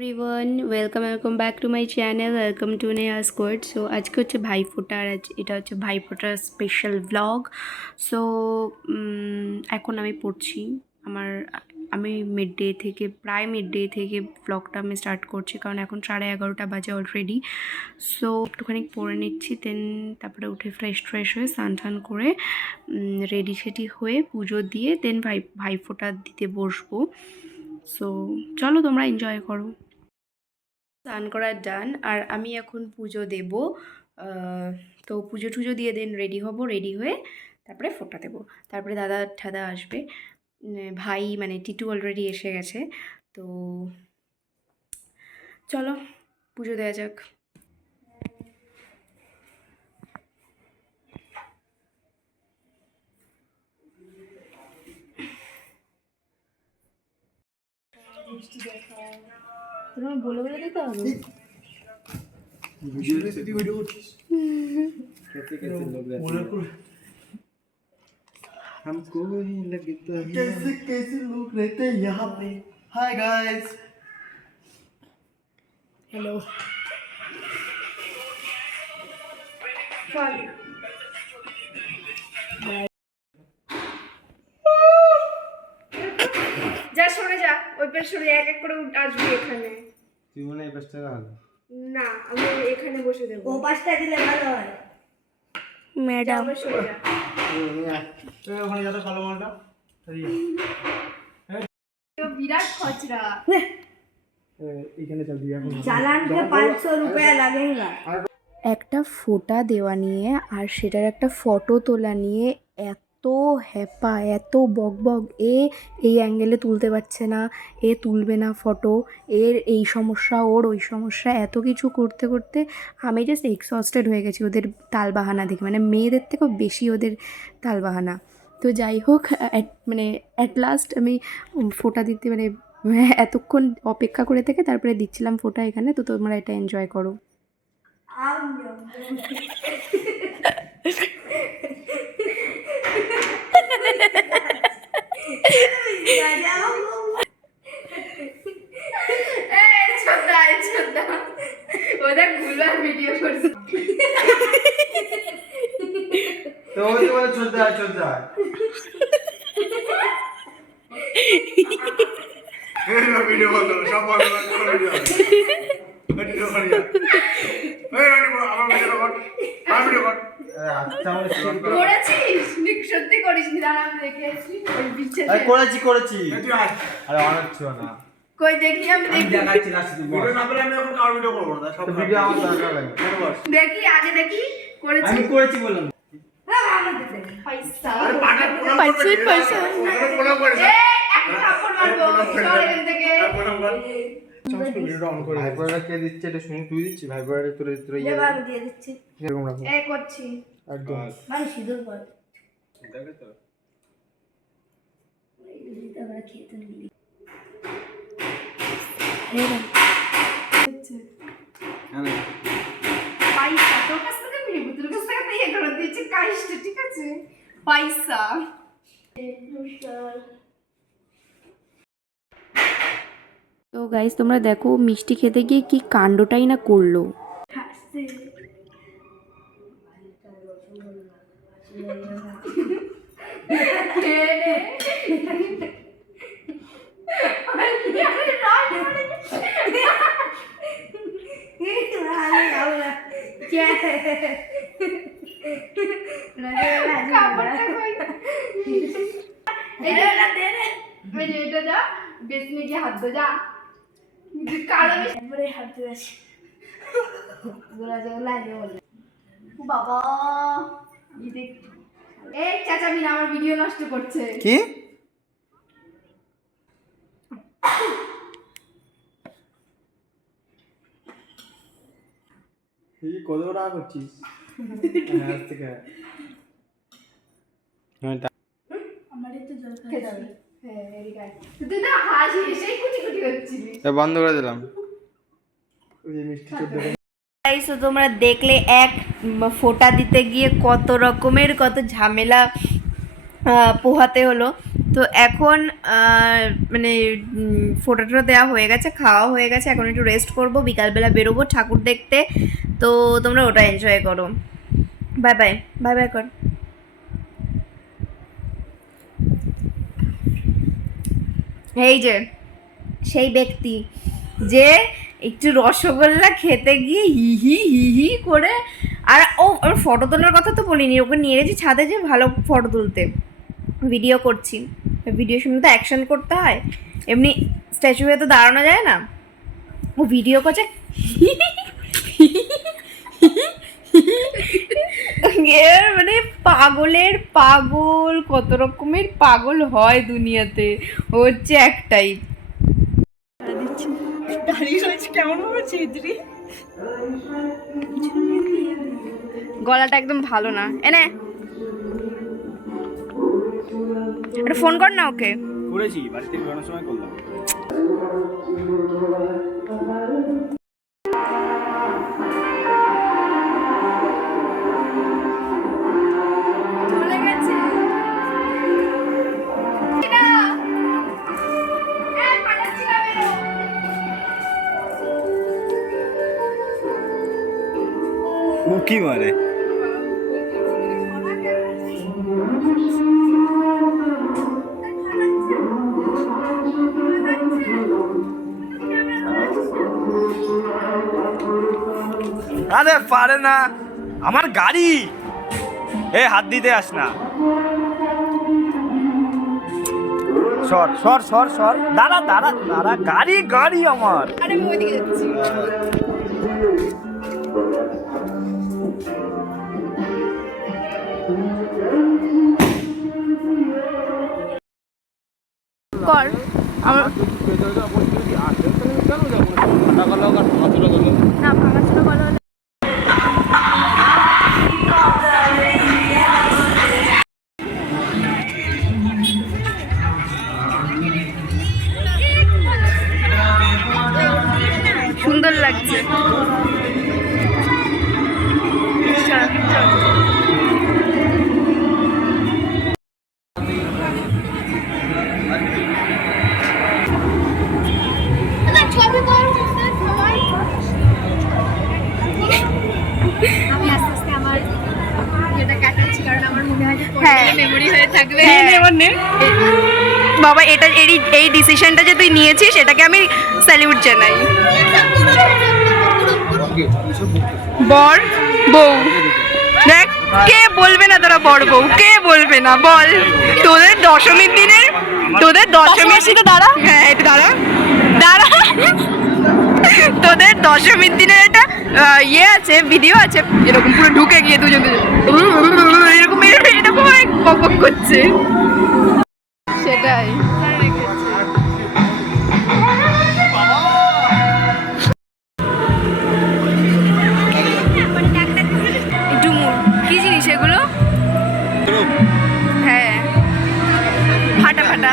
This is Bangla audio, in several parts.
Everyone welcome back to my channel, welcome to Neha's code. So আজকে হচ্ছে ভাইফোঁটা, আর এটা হচ্ছে ভাইফোঁটার স্পেশাল ব্লগ। সো এখন আমি পড়ছি আমার আমি প্রায় মিড ডে থেকে ব্লগটা আমি স্টার্ট করছি, কারণ এখন 11:30 বাজে অলরেডি। সো একটুখানি পড়ে নিচ্ছি, তারপরে উঠে ফ্রেশ হয়ে স্নান টান করে রেডি সেডি হয়ে পুজো দিয়ে ভাইফোঁটা দিতে বসবো। সো চলো তোমরা এনজয় করো। স্নান করা ডান, আর আমি এখন পুজো দেব। তো পুজো টুজো দিয়ে রেডি হব, রেডি হয়ে তারপরে ফোঁটা দেবো। তারপরে দাদা ঠাদা আসবে, ভাই মানে টিটু অলরেডি এসে গেছে। তো চলো পুজো দেওয়া যাক। তোমার বলে দিতে হবে। हमको ही लगता है कैसे कैसे लोग रहते हैं यहाँ पे। Hi guys, hello. যা সরে যা, ওই পাশে সরে, এক এক করে আসবি এখানে। তুই মনে এই পাশটা ভালো না, আমি এখানে বসে দেবো। ও পাশটা দিলে ভালো হয়। ম্যাডাম সরে যা। তুই ওখানে যত কালো মালটা বিরাট খচরা। এখানে চল দিই এখন चालान के 500 रुपया लगेगा। একটা ফোঁটা দেওয়া নিয়ে আর সেটার একটা ফটো তোলা নিয়ে এত হ্যাপা, এত বকবক, এই অ্যাঙ্গেলে তুলতে পারছে না, তুলবে না ফটো, এই সমস্যা, ওর ওই সমস্যা, এত কিছু করতে করতে আমি জাস্ট এক্সস্টেড হয়ে গেছি ওদের তালবাহানা দেখে। মানে মেয়েদের থেকেও বেশি ওদের তালবাহানা। তো যাই হোক, অ্যাট লাস্ট আমি ফোঁটা দিতে এতক্ষণ অপেক্ষা করে থেকে তারপরে দিচ্ছিলাম ফোঁটা এখানে। তো তোমরা এটা এনজয় করো। ওদের গুলবার ভিডিও করছে তো ওই বলে চলতে হয় এই ভিডিও বলো সব বলো ভিডিও ভিডিও করিয়া এই আমার ভিডিও কর আমার ভিডিও কর। আচ্ছা আমি করেছিস? সত্যি করিসনি? দাঁড়া আমি দেখেছি ওই পিকচার। আরে করেছি আরে অনেক ছিল না। কই দেখি, আমি দেখি দেখাচ্ছি না, শুধু ভিডিও না করে আমি এখন কার ভিডিও করব না, সব ভিডিও আমার দরকার লাগে। দেখি আগে দেখি করেছি। আমি করেছি বললাম পয়সা আরে পাটা পয়সা প্রণাম করে এই একটা থাপ্পড় মারবো সর এখান থেকে। প্রণাম কর ভিডিওটা অন করে ভাইবারটা কে দিচ্ছে এটা শুনি, তুই দিচ্ছিস ভাইবারটা তোর ইয়ে जवाब দিয়ে দিচ্ছি। এরকম রাখো এই করছি একদম মানে সিঁদুর পর দেখে তো দিতে আমরা খেতে নিলি। পয়সা তোর কাছ থেকে নিবি, তোর কাছ থেকে ইয়ে করে দিচ্ছি কাইসটা, ঠিক আছে? পয়সা। তো গাইস তোমরা দেখো মিষ্টি খেতে গিয়ে কি কাণ্ডটাই না করলো। এটা যা বেসনে গিয়ে হাত দো যা, কারণ তারপরে হাত দিয়েছি গোলা লাগে বলে বাবা এই চাচা মিনা আমার ভিডিও নষ্ট করছে। কি এই কত টাকা করছিস? হ্যাঁ থেকে আমারই তো জল খেতে হবে। হ্যাঁ ভেরি গাইড। তুই তো হাসি এসেই কুটি কুটি হচ্ছিলিস। বন্ধ করে দিলাম ওই মিষ্টি চোদ্দ। গাইস তো তোমরা দেখলে এক ফোঁটা দিতে গিয়ে কত রকমের কত ঝামেলা পোহাতে হলো। তো এখন মানে ফোটা দেওয়া হয়ে গেছে, খাওয়া হয়ে গেছে, এখন একটু রেস্ট করবো, বিকালবেলা বেরোবো ঠাকুর দেখতে। তো তোমরা ওটা এনজয় করো। বাই বাই, বাই বাই কর। এই যে সেই ব্যক্তি যে একটু রসগোল্লা খেতে গিয়ে হি করে, আর ও ওর ফটো তোলার কথা তো বলিনি, ওকে নিয়ে গেছি ছাদে যে ভালো ফটো তুলতে, ভিডিও করছি। ভিডিওর সময় তো অ্যাকশন করতে হয়, এমনি স্ট্যাচু হয়ে তো দাঁড়ানো যায় না। ও ভিডিও করছে মানে পাগলের পাগল, কত রকমের পাগল হয় দুনিয়াতে, ও হচ্ছে একটাই। গলাটা একদম ভালো না, এনে একটা ফোন কর না ওকে। করেছি, বাড়ি থেকে বেরোনোর সময় করলাম। চলে গেছে উকি মারে। আরে পারে না, আমার গাড়ি, এ হাত দিতে আস না। সর সর সর সর, দাঁড়া দাঁড়া দাঁড়া, গাড়ি গাড়ি আমার। আরে আমি ওইদিকে যাচ্ছি। কর আমার না ভাঙা ছিল বলো। সুন্দর লাগছে। আমি আস্তে আস্তে আমার এটা কাটাচ্ছি, কারণ আমার মনে হয় যে হ্যাঁ মেমোরি হয়ে থাকবে। বাবা এটা এই ডিসিশনটা যে তুই নিয়েছিস এটাকে আমি স্যালিউট জানাই। বর বউ দেখ, কে বলবে না তোরা বর বউ, কে বলবে না বল? তোদের দশমীর দিনের, তোদের দশমীর দিনে দাঁড়া, হ্যাঁ এটা দাঁড়া দাঁড়া, তোদের দশমীর দিনের একটা ইয়ে আছে, ভিডিও আছে, এরকম পুরো ঢুকে গিয়ে দুজন এরকম এরকম বক বক করছে, সেটাই। ডুমুর কি জিনিস এগুলো? হ্যাঁ ফাটা ফাটা।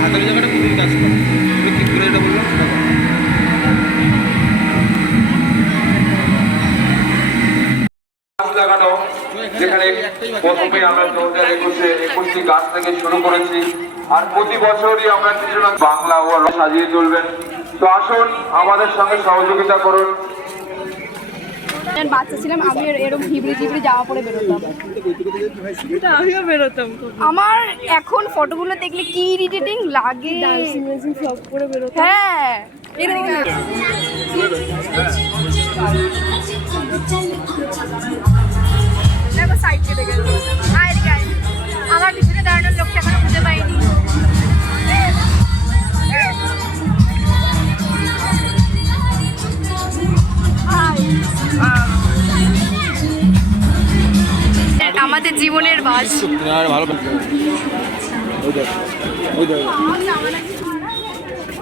হাতের জায়গাটা কুকুর কাজ করে, তুমি কি করে এটা বললাম? লাগানো, যেখানে প্রথমে আমরা 2021 গাছ থেকে শুরু করেছি, আর প্রতি বছরই আমরা কিছু না বাংলা ও সাজিয়ে তুলবেন। তো আসুন আমাদের সঙ্গে সহযোগিতা করুন। বাচ্চা ছিলাম আমি এরকম হিবড়ি জিবড়ি জামা পরে বেরোতাম, আমিও বেরোতাম। আমার এখন ফটোগুলো দেখলে কি ইরিটেটিং লাগে, ডান্সিং ফ্লগ করে বেরোতাম। হ্যাঁ এরকম দেখো সাইড কেটে গেছে। আয় গাই, আমার পিছনে দাঁড়ানোর লোকটা এখনো খুঁজে পাইনি। আমাদের জীবনের বাস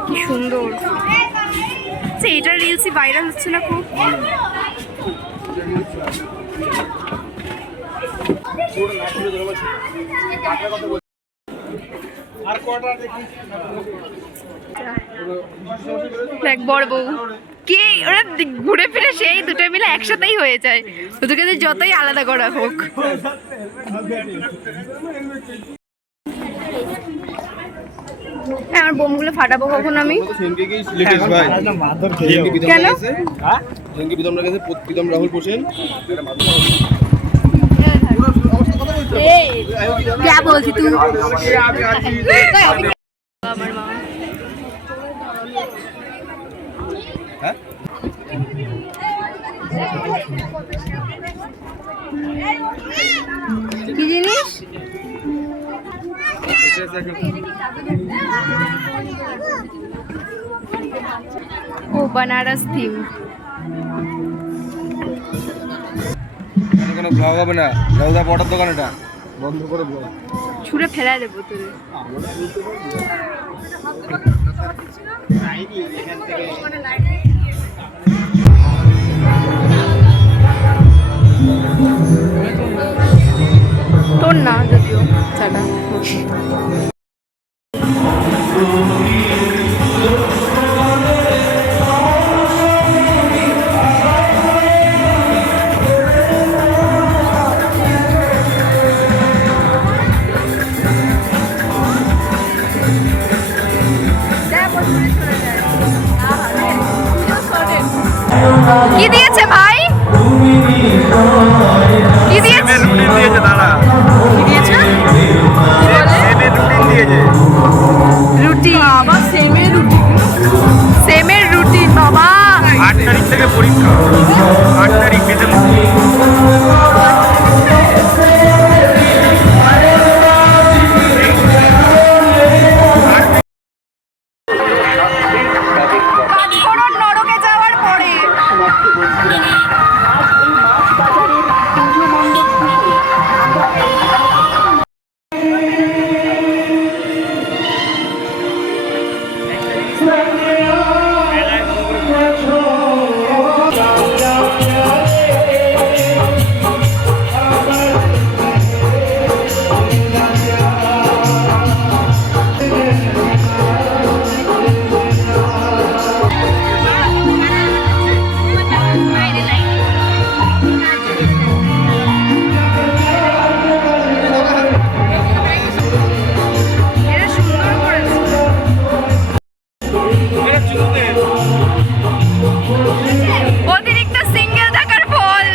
কি সুন্দর, এইটার রিলসই ভাইরাল হচ্ছে না খুব? আর কটা দেখি দেখ বড় বউ কি ওরা ঘুরে ফিরে সেই দুটো মিলে একসাথেই হয়ে যায়, ওদেরকে যতই আলাদা করা হোক। আমার বোমগুলো ফাটাবো কখন আমি? কেন? রাহুল হোসেন क्या बोलती तू? আমার মা কি জিনিস? ও बनारस থিম। কোনো ব্লগ হবে না, রওজা পটার দোকান এটা বন্ধ করে ব্লগ ছুঁড়ে ফেলা দেবো তোরে। তোর না যদিও চাটা। কি দিয়েছে ভাই? কি দিয়েছে? রুটিন দিয়েছে দাদা, কি দিয়েছে? সেমের রুটিন দিয়েছে। রুটি আবার সেমের রুটি, সেমের রুটি বাবা। 8 তারিখ থেকে পরীক্ষা, 8 তারিখ ডিসেম্বর। কাঠখোড়ন নরকে যাওয়ার পরে অতিরিক্ত সিঙ্গেল থাকার ফল।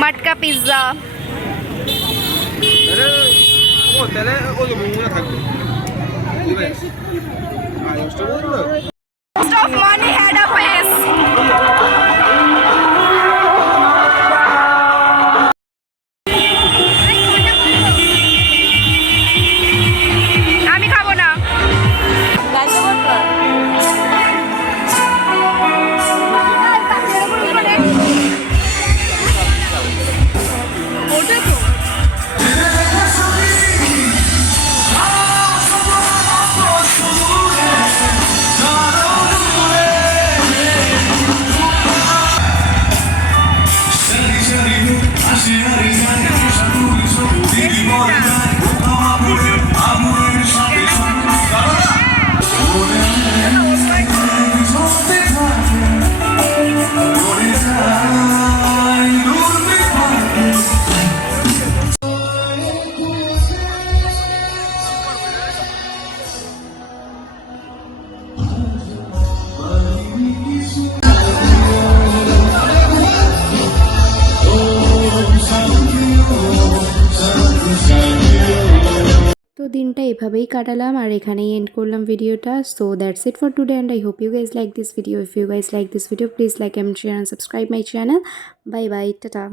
মটকা পিৎজা। ও তাহলে ওই মোমোটা থাকবে। Of money had a face. আমি খাবো না। ওটা তো এইভাবেই কাটালাম আর এখানেই এন্ড করলাম ভিডিওটা। So that's it for today and I hope you guys like this video. If you guys like this video please like and share and subscribe my channel. Bye bye, tata.